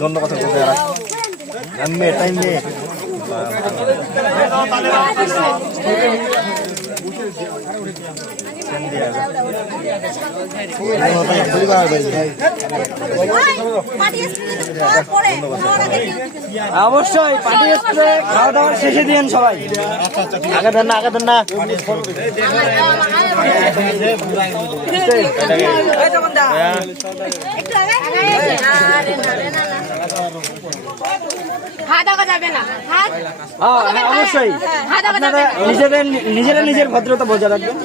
গন্ধ কথা বলতে আমি এটাই নিয়ে অবশ্যই পার্টি স্প্রে খাওয়া দাওয়ার শেষে দিয়েন সবাই। আগে দেন না, আগে দেন না। অবশ্যই আপনারা নিজেরা নিজের ভদ্রতা বজায় রাখবেন।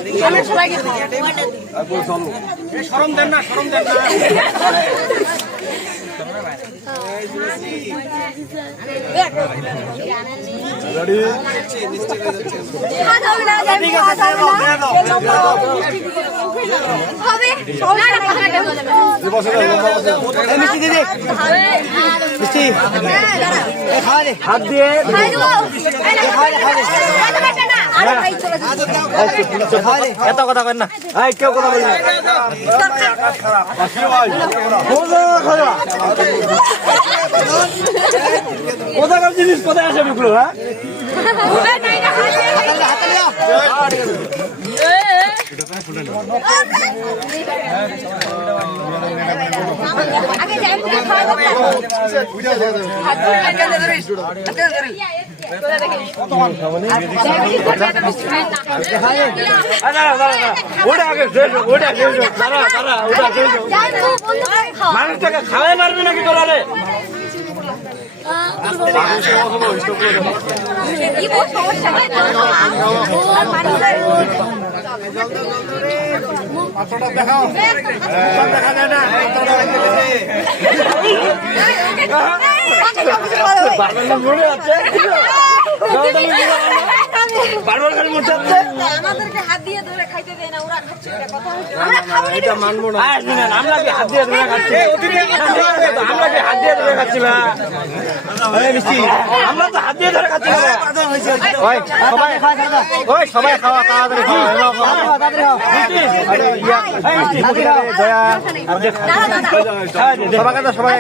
শরম দেন না, শরম দেন না। হাত দিয়ে এত কথা কেন না, কেউ কথা বলবে কোথাকার জিনিস কোথায় আসে ঢুকলো? হ্যাঁ মানুষটাকে খাওয়াই মারবি নাকি তোলারে? মনে আছে বারবার খালি মনে হচ্ছে আমাদেরকে হাত দিয়ে ধরে খাইতে দেয় না, ওরা খাচ্ছে, এটা কথা হচ্ছে। এটা মানবো না। আমরা কি হাত দিয়ে ধরে খাচ্ছি? আমরা কি হাত দিয়ে ধরে খাচ্ছি না? আমরা তো হাত দিয়ে ধরে খাচ্ছি না। সবাই খাওয়া তাড়াতাড়ি সবাই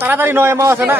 তাড়াতাড়ি নয় এমন আছে না।